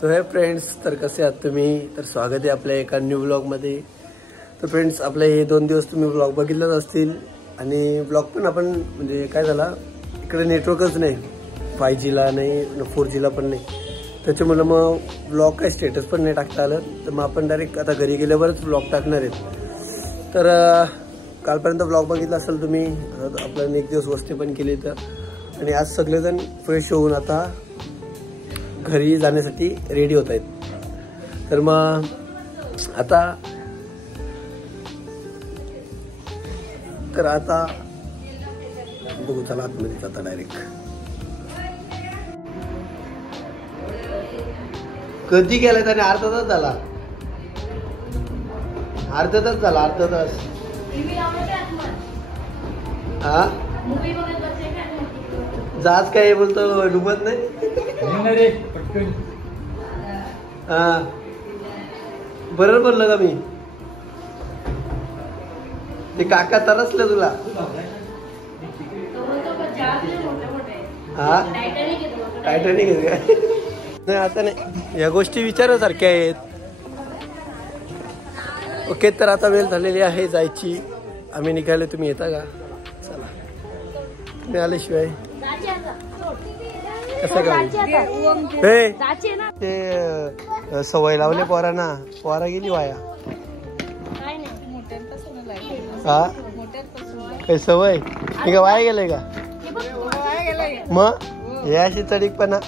तो हे फ्रेंड्स, तर कसे आहात तुम्ही? तर स्वागत आहे आपल्या एका न्यू ब्लॉगमध्ये. तर फ्रेंड्स, आपले हे 2 दिवस तुम्ही ब्लॉग बघितलेच असतील आणि ब्लॉग पण आपण म्हणजे काय झाला, इकडे नेटवर्कच नाही, 5Gला नाही, 4Gला पण नाही. त्याच्यामुळे मग ब्लॉग काय स्टेटस पण नाही टाकता आलं. तर मग आपण डायरेक्ट आता घरी गेल्यावरच ब्लॉग टाकणार आहेत. तर कालपर्यंत ब्लॉग बघितला असेल तुम्ही. आपल्याला एक दिवस वस्ती पण केली तर, आणि आज सगळेजण फ्रेश होऊन आता घरी जाण्यासाठी रेडी होत आहेत. तर मग आता बघू, चला आतमध्ये जाता डायरेक्ट. कधी गेलाय त्याने? अर्धा तास झाला. अर्धा तास. हा, जाच काय बोलतो, डुबत नाही. हा, बरोबर बोललं का मी? ते काका तरसले तुला. हा, टायटॅनिक आहे काय? नाही, आता नाही, या गोष्टी विचारासारख्या आहेत. ओके, तर आता वेळ झालेली आहे जायची. आम्ही निघाले, तुम्ही येता का? चला, तुम्ही आल्याशिवाय कसं काय? ते सवय लावले पोरांना, पोरा गेली वाया. हा, काही सवय मी का वाया गेलंय का? मग हे अशी चढीकपणा.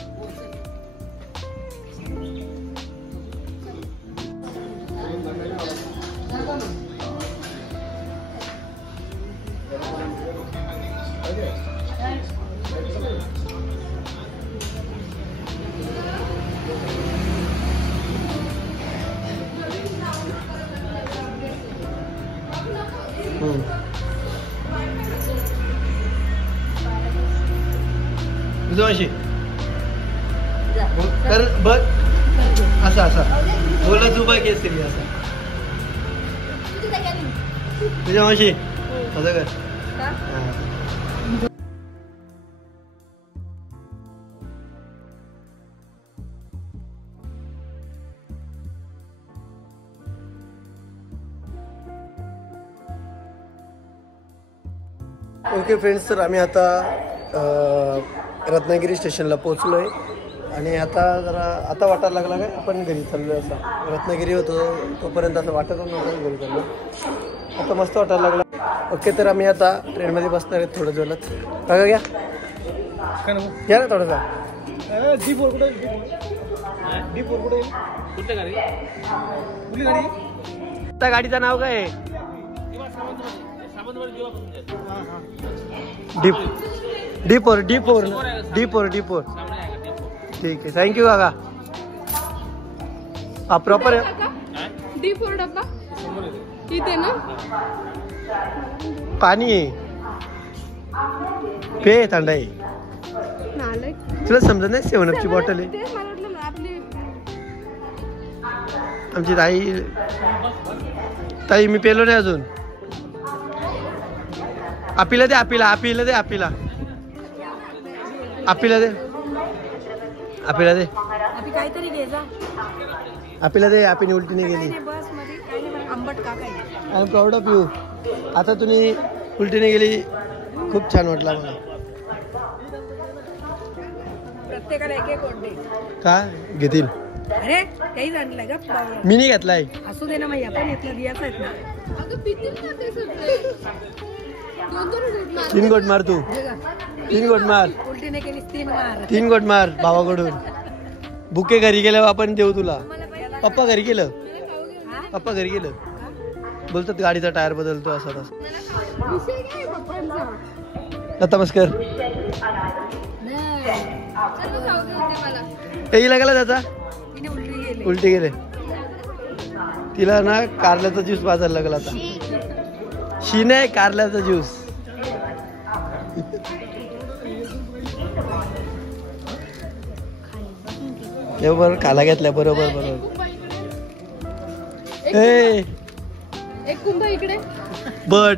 तर बघ, असा बोला जुबा केसरी असा. तुझ्या मावशी असं कर. ओके फ्रेंड्स, तर आम्ही आता रत्नागिरी स्टेशनला पोहोचलोय आणि आता वाटायला लागला काय आपण घरी चाललोय. असा रत्नागिरी होतो तोपर्यंत असं वाटत नव्हतं घरी चाललो. आता मस्त वाटायला लागला. ओके, तर आम्ही आता ट्रेनमध्ये बसणार आहेत थोडं जेवणात. बघा, घ्या ना थोडंसा. त्या गाडीचं नाव काय आहे? D4. ठीक आहे, थँक्यू काका. हा प्रॉपर आहे. D4 डब्बा इथे ना. पाणी आहे, पे थंड आहे. तुला समजत नाही? 7upची बॉटल आहे. आमची ताई मी पेलो नाही अजून. आपीला दे. आपीने उलटी नाही गेली. I am proud of you. आता तुम्ही उलटी नाही गेली, खूप छान वाटला मला. प्रत्येकाला एक का घेतील? अरे काही आणलाय का? मी नाही घेतलाय. असू दे ना, मग आपण घेतला दियाच आहेत ना. 3 गोट मार तू. 3 गोट मार. उलटी नाही केली, 3 गोट मार भावाकडून. बुके घरी गेल्यावर आपण देऊ तुला. पप्पा घरी गेलं बोलतात गाडीचा टायर बदलतो असा तसा. नमस्कार. येईल गेला त्याचा उलटी गेले. तिला ना कारल्याचा ज्यूस पाजायला लागला. आता शी नाही, कारल्याचा ज्यूस. बरोबर खाला घेतल्या. बरोबर. एक कुंभ इकडे. बट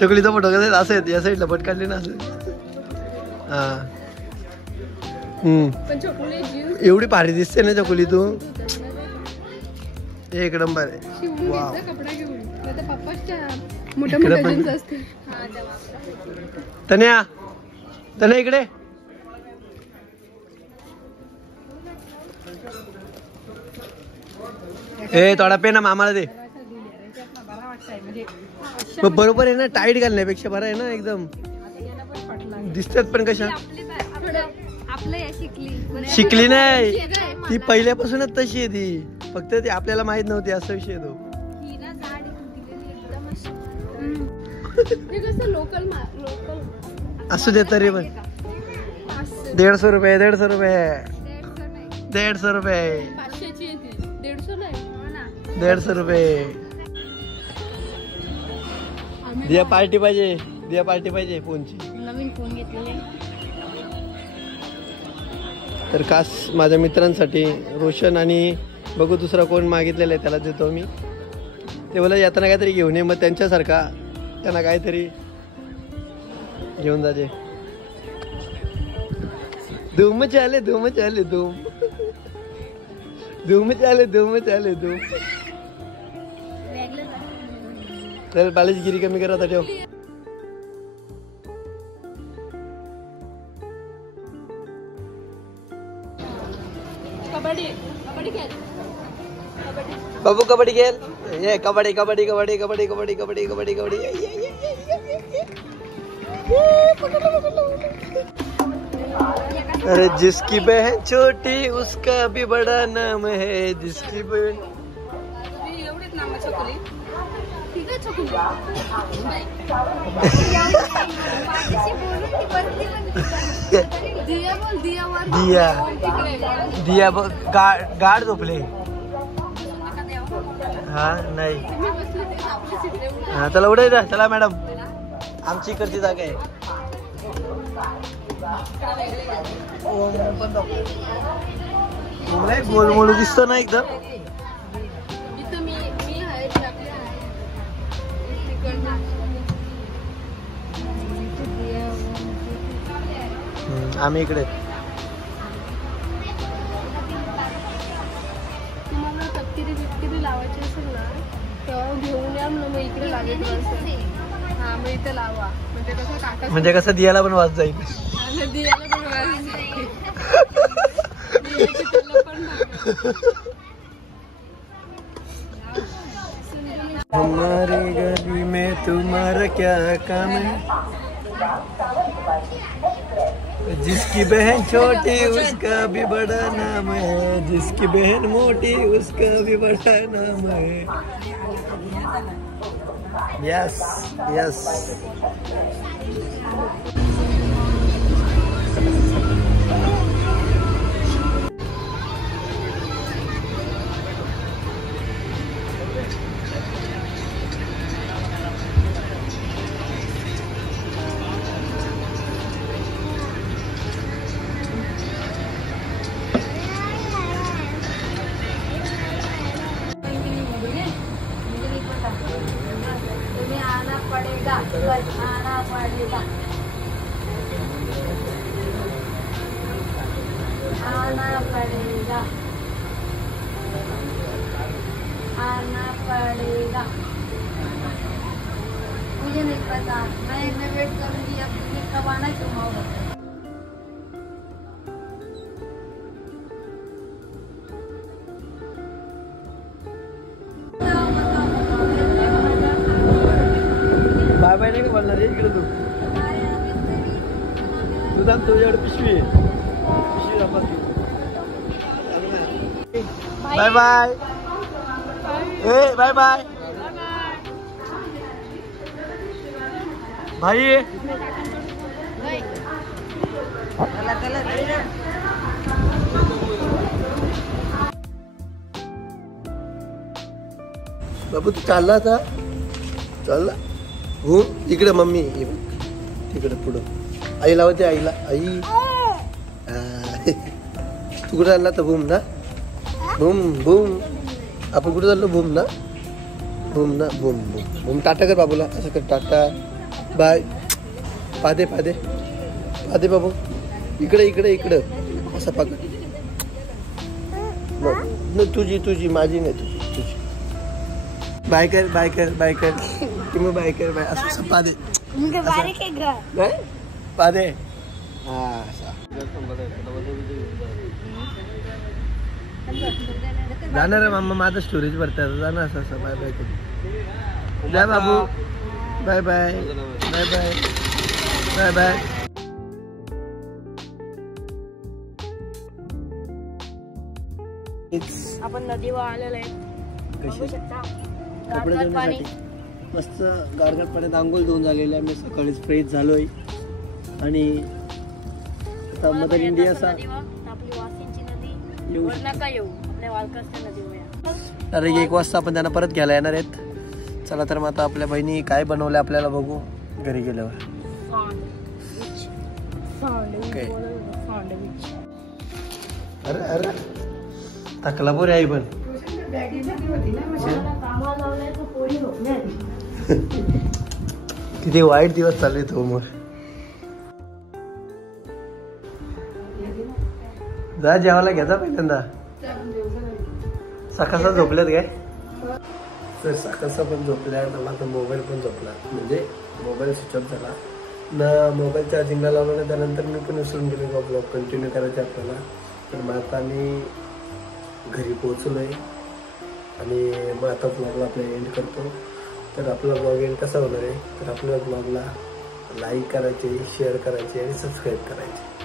चकलीचा फोटो कसं असं या साईडला बट काढली ना असं. हा, पण चकुली जीन्स एवढी भारी दिसते ना चकुली तू. एक नंबर आहे. शिवून घ्यायचा कपडा घेऊन. आता पप्पाच्या मोठ्या मोठ्या जीन्स असते. तन्या तन्या इकडे. ए थोडा पे ना मामाला दे. मग बरोबर आहे ना, टाईट घालण्यापेक्षा बरं आहे ना, एकदम दिसतात पण कशा. शिकली नाही ती, पहिल्यापासूनच तशी आहे ती, फक्त ती आपल्याला माहित नव्हती, असा विषय तो. असू दे तरी पण 150 रुपये 150 रुपये 150 रुपये 150 रुपये. दिया पार्टी पाहिजे, दिया पार्टी पाहिजे फोनची. नवीन फोन घेतलेले. तर खास माझ्या मित्रांसाठी रोशन आणि बघू दुसरा कोण मागितलेला आहे त्याला देतो मी. ते बोला येताना काहीतरी घेऊन ये, मग त्यांच्यासारखा त्यांना काहीतरी घेऊन जाते. धूम चाले धूम चाले धूम धूम चाले धूम चाले धूम. चल बालाची गिरी कमी करा ठेव. बाबू कबड्डी खेल. ये कबड्डी कबड्डी कबड्डी कबड्डी कबड्डी कबड्डी कबड्डी कबड्डी. अरे जिसकी बहन छोटी उसका भी बड़ा नाम है. जिसकी बहन दिया दिया गाड झोपले. हा नाही हा चला उडे जा. चला मॅडम आमची इकडची जागा आहे. गोल मोल दिसतो ना एकदम. आम्ही इकडे. तुम्हाला तपकिरी बिपकिरी लावायची असेल ना तेव्हा घेऊन या ना, मग इकडे लागेल. हा मग इथे लावा, म्हणजे कसं काटा, म्हणजे कसं दियाला पण वाज जाईल. दियाला पण वाज जाईल. हमारी गली में तुम्हारा क्या काम है. जिसकी बहन छोटी उसका भी बड़ा नाम है. जिसकी बहन मोटी उसका भी बड़ा नाम है. Yes yes. आना पड़ेगा. मुझे नहीं पता, मैं वेट करूंगी. अब कब आना क्यों होगा. बाय बाय नाही बोलणार रे इकडे. तू थांब, तुझ्याकडे पिशवी बाय बाय. ए बाय बाय भाई. बाबू तू चालला आता. चालला हो इकडे. मम्मी तिकडे पुढं आई लावते. आईला आई तू कुठे आणला तर बूम ना. Boom boom. आपण कुठे चाललो. बूम ना. बूम ना. Boom boom boom. टाटा कर बाबूला. असं कर टाटा बाय. पादे पादे पादे बाबू. इकडे इकडे इकडं असं पकड. तुझी माझी नाही, तुझी. बाय कर कि मग बाय कर. असं पादे पादे. हा जाणार आहे मामा, माझं स्टोरेज भरतात. जाणार असं बाय बाय करू. जा बाबू. Bye bye bye bye bye bye. आपण नदीवर आलेलो आहे. कपडे धुण्यासाठी मस्त गारगार पाण्यात आंघोळ धुवून झालेलं आहे. मी सकाळीच फ्रेश झालोय आणि आता मदर इंडियाचा येऊ अरे 1 वाजता आपण त्यांना परत घ्यायला येणार आहेत. चला तर मग आता आपल्या बहिणी काय बनवलं आपल्याला बघू घरी गेल्यावर. अरे अरे थकला पोरी आई पण. किती वाईट दिवस चालू आहेत होमवर. जा जेवायला घ्यायचा पहिल्यांदा. सकाळचा झोपल्यात काय तर सकाळचा पण झोपल्या. माझा मोबाईल पण झोपला, म्हणजे मोबाईल स्विच ऑफ झाला ना. मोबाईल चार्जिंगला लावला त्यानंतर मी पण विसरून गेलो का ब्लॉग कंटिन्यू करायचे आपल्याला. तर मग आता मी घरी पोहोचलो आहे आणि मग आता ब्लॉगला आपला एंड करतो. तर आपला ब्लॉग एंड कसा होणार आहे तर आपल्या ब्लॉगला लाईक करायचे, शेअर करायचे आणि सबस्क्राईब करायचे.